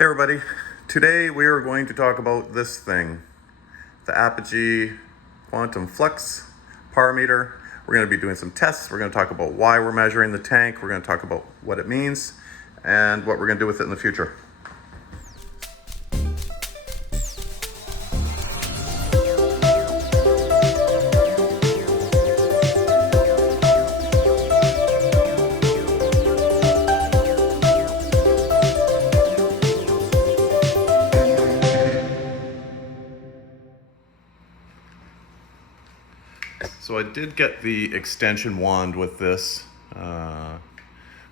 Hey everybody, today we are going to talk about this thing, the Apogee Quantum Flux Power Meter. We're going to be doing some tests. We're going to talk about why we're measuring the tank. We're going to talk about what it means and what we're going to do with it in the future. So I did get the extension wand with this,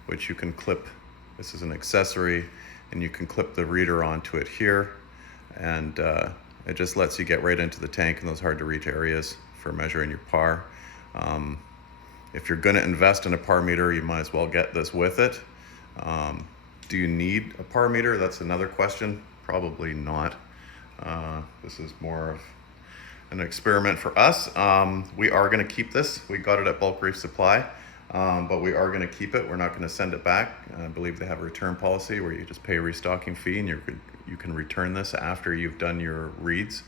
which you can clip. This is an accessory, and you can clip the reader onto it here, and it just lets you get right into the tank in those hard to reach areas for measuring your PAR. If you're going to invest in a PAR meter, you might as well get this with it. Do you need a PAR meter? That's another question. Probably not. This is more of an experiment for us. We are going to keep this. We got it at Bulk Reef Supply, but we are going to keep it. We're not going to send it back. I believe they have a return policy where you just pay a restocking fee and you can return this after you've done your reads.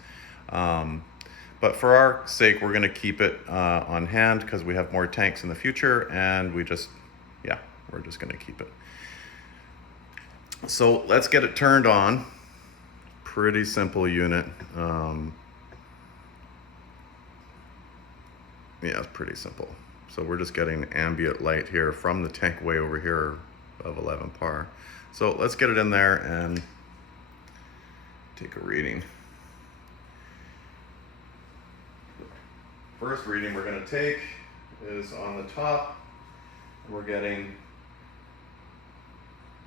But for our sake, we're going to keep it on hand because we have more tanks in the future, and we're just going to keep it. So let's get it turned on. Pretty simple unit. Yeah, it's pretty simple. So we're just getting ambient light here from the tank way over here of 11 PAR. So let's get it in there and take a reading. First reading we're going to take is on the top. And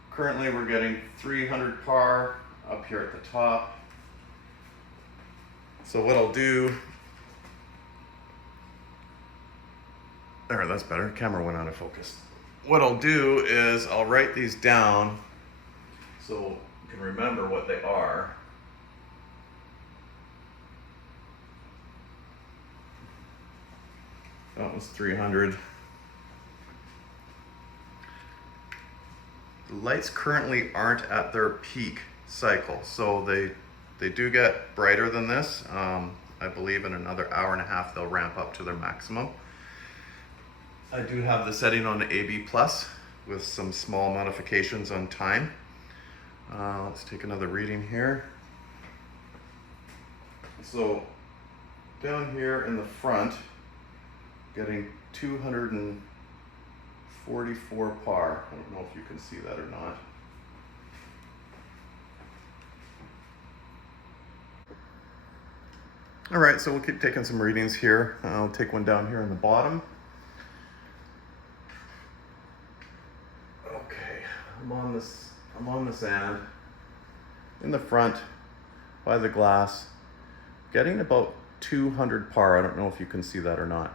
currently we're getting 300 PAR up here at the top. So what I'll do, there, that's better. Camera went out of focus. What I'll do is I'll write these down so you can remember what they are. That was 300. The lights currently aren't at their peak cycle, so they do get brighter than this. I believe in another hour and a half they'll ramp up to their maximum. I do have the setting on AB plus with some small modifications on time. Let's take another reading here. So down here in the front, getting 244 PAR. I don't know if you can see that or not. All right, so we'll keep taking some readings here. I'll take one down here in the bottom. I'm on the sand in the front by the glass, getting about 200 PAR. I don't know if you can see that or not,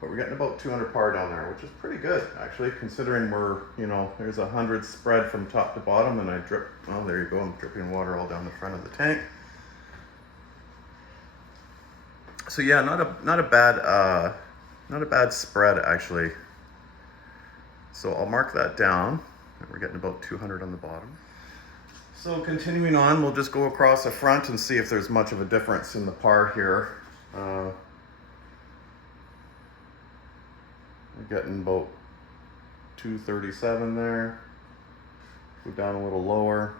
but we're getting about 200 PAR down there, which is pretty good actually, considering there's 100 spread from top to bottom, and I drip. Oh, there you go. I'm dripping water all down the front of the tank. So yeah, not a bad spread actually. So I'll mark that down. We're getting about 200 on the bottom. So continuing on, we'll just go across the front and see if there's much of a difference in the PAR here. We're getting about 237 there. Go down a little lower.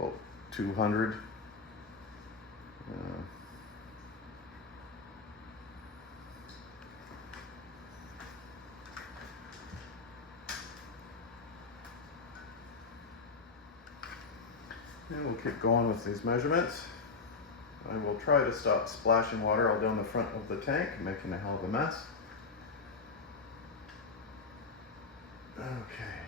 About 200. And we'll keep going with these measurements. I will try to stop splashing water all down the front of the tank, making a hell of a mess. Okay.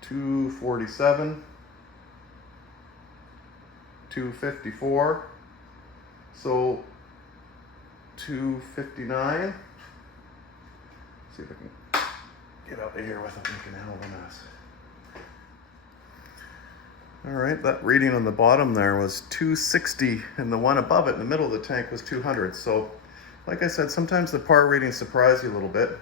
247, 254, so 259. See if I can get out of here without making a hell of a mess. All right, that reading on the bottom there was 260, and the one above it in the middle of the tank was 200. So, like I said, sometimes the PAR readings surprise you a little bit.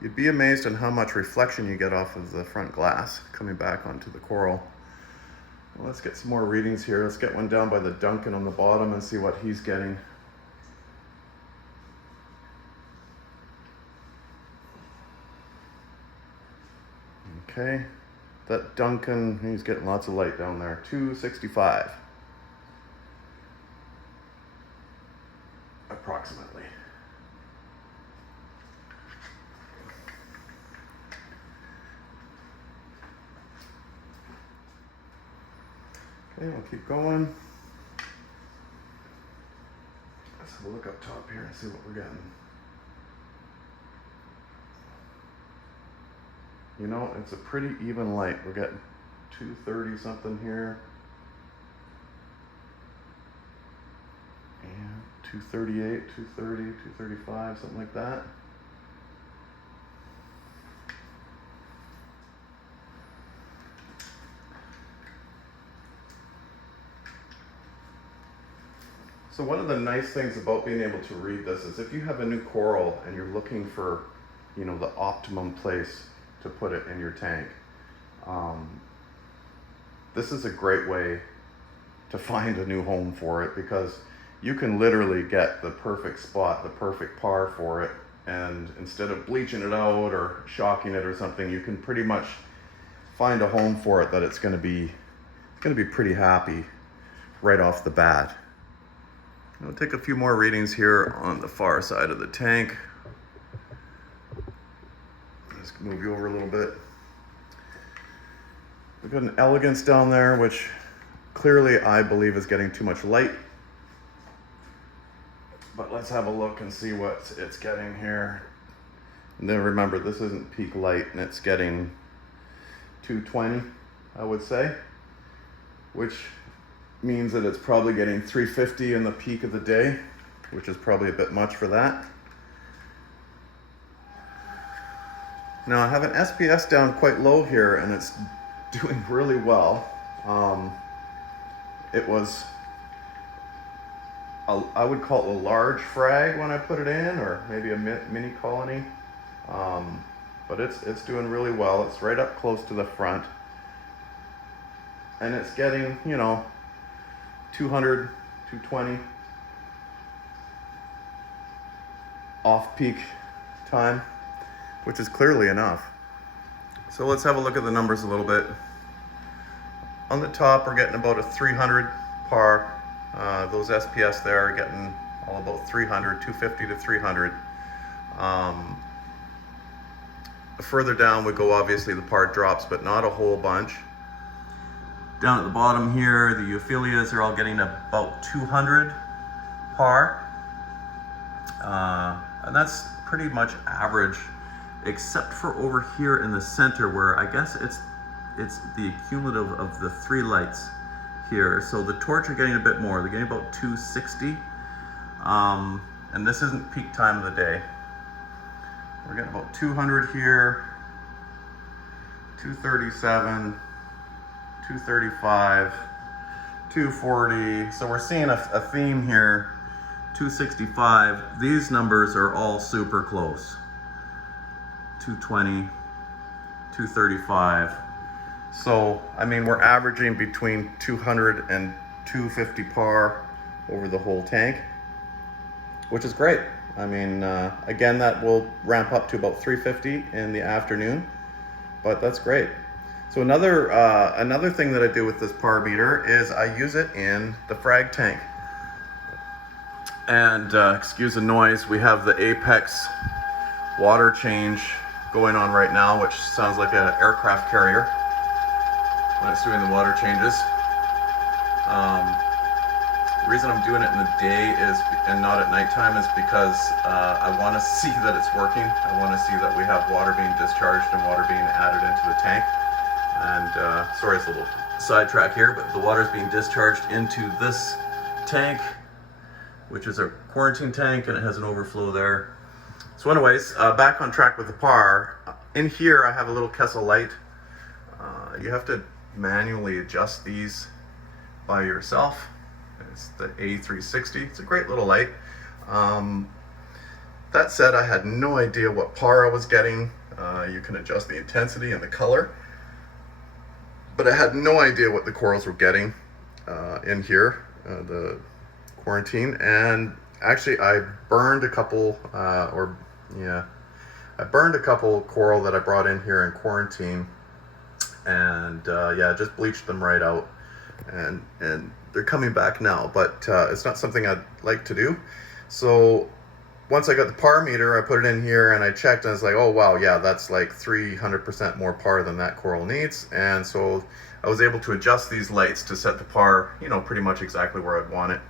You'd be amazed on how much reflection you get off of the front glass coming back onto the coral. Well, let's get some more readings here. Let's get one down by the Duncan on the bottom and see what he's getting. Okay, that Duncan, he's getting lots of light down there. 265. Approximately. Okay, we'll keep going. Let's have a look up top here and see what we're getting. You know, it's a pretty even light. We're getting 230 something here. And 238, 230, 235, something like that. So one of the nice things about being able to read this is if you have a new coral and you're looking for, you know, the optimum place to put it in your tank, this is a great way to find a new home for it, because you can literally get the perfect spot, the perfect par for it, and instead of bleaching it out or shocking it or something, you can pretty much find a home for it that it's going to be pretty happy right off the bat. I'll take a few more readings here on the far side of the tank. Just move you over a little bit. We've got an elegance down there, which clearly I believe is getting too much light. But let's have a look and see what it's getting here. And then remember, this isn't peak light, and it's getting 220, I would say, which means that it's probably getting 350 in the peak of the day, which is probably a bit much for that. Now I have an SPS down quite low here, and it's doing really well. It was, I would call it a large frag when I put it in, or maybe a mini colony. But it's doing really well. It's right up close to the front, and it's getting, you know, 200, 220 off peak time, which is clearly enough. So let's have a look at the numbers a little bit. On the top, we're getting about a 300 par. Those SPS there are getting all about 300, 250 to 300. Further down we go, obviously the par drops, but not a whole bunch. Down at the bottom here, the euphyllias are all getting about 200 par. And that's pretty much average, except for over here in the center, where I guess it's the cumulative of the three lights here. So the torch are getting a bit more. They're getting about 260. And this isn't peak time of the day. We're getting about 200 here, 237, 235, 240. So we're seeing a theme here. 265. These numbers are all super close. 220, 235. So, I mean, we're averaging between 200 and 250 par over the whole tank, which is great. I mean, again, that will ramp up to about 350 in the afternoon, but that's great. So another thing that I do with this par meter is I use it in the frag tank. And excuse the noise, we have the Apex water change going on right now, which sounds like an aircraft carrier when it's doing the water changes. The reason I'm doing it in the day and not at nighttime is because I want to see that it's working. I want to see that we have water being discharged and water being added into the tank. And sorry, it's a little sidetrack here, but the water is being discharged into this tank, which is a quarantine tank, and it has an overflow there. So anyways, back on track with the par. In here I have a little Kessel light. You have to manually adjust these by yourself. It's the A360. It's a great little light. That said, I had no idea what par I was getting. You can adjust the intensity and the color, but I had no idea what the corals were getting in here, the quarantine. And actually I burned a couple, I burned a couple coral that I brought in here in quarantine, and yeah, just bleached them right out, and they're coming back now, but it's not something I'd like to do. So once I got the par meter, I put it in here and I checked, and it's like, oh wow, yeah, that's like 300% more par than that coral needs. And so I was able to adjust these lights to set the par, you know, pretty much exactly where I'd want it.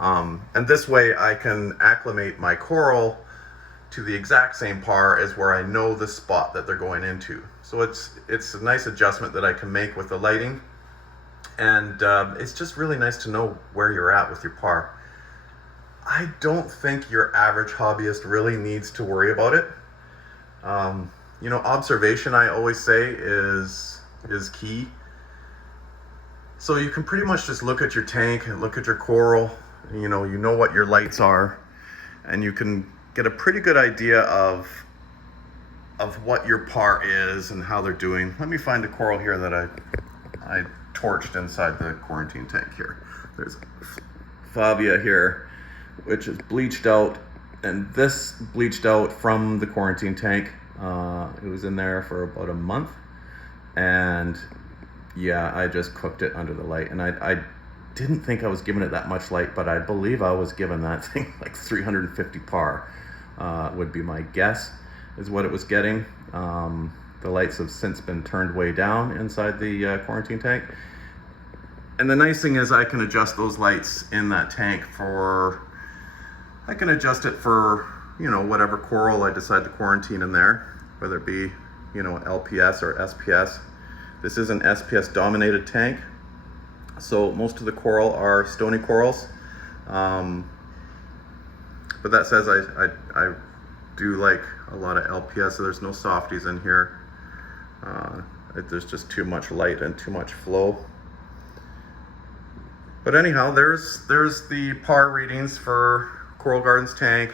And this way I can acclimate my coral to the exact same par as where I know the spot that they're going into. So it's a nice adjustment that I can make with the lighting. And it's just really nice to know where you're at with your par. I don't think your average hobbyist really needs to worry about it. You know, observation, I always say, is key. So you can pretty much just look at your tank and look at your coral. You know what your lights are, and you can get a pretty good idea of what your par is and how they're doing. Let me find the coral here that I torched inside the quarantine tank here. There's Favia here, which is bleached out, and this bleached out from the quarantine tank. It was in there for about a month, and yeah, I just cooked it under the light, and I didn't think I was giving it that much light, but I believe I was giving that thing like 350 par, would be my guess, is what it was getting. The lights have since been turned way down inside the quarantine tank. And the nice thing is I can adjust those lights in that tank I can adjust it for, you know, whatever coral I decide to quarantine in there, whether it be, you know, LPS or SPS. This is an SPS dominated tank, so most of the coral are stony corals. But that says I do like a lot of LPS, so there's no softies in here. There's just too much light and too much flow. But anyhow, there's the par readings for Coral Gardens tank.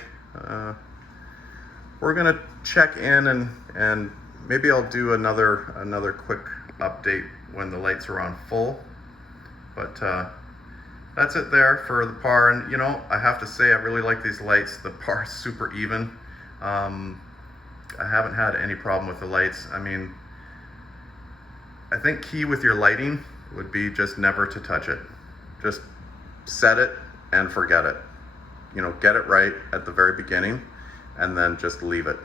We're gonna check in and maybe I'll do another quick update when the lights are on full. But that's it there for the par. And you know, I have to say, I really like these lights. The par is super even. I haven't had any problem with the lights. I mean, I think key with your lighting would be just never to touch it. Just set it and forget it. You know, get it right at the very beginning and then just leave it.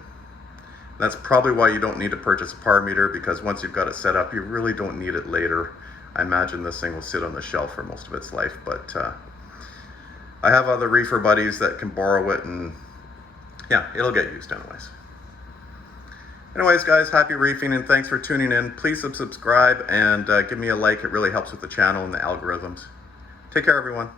That's probably why you don't need to purchase a par meter, because once you've got it set up, you really don't need it later. I imagine this thing will sit on the shelf for most of its life, but I have other reefer buddies that can borrow it, and yeah, it'll get used anyways. Anyways, guys, happy reefing, and thanks for tuning in. Please subscribe and give me a like. It really helps with the channel and the algorithms. Take care, everyone.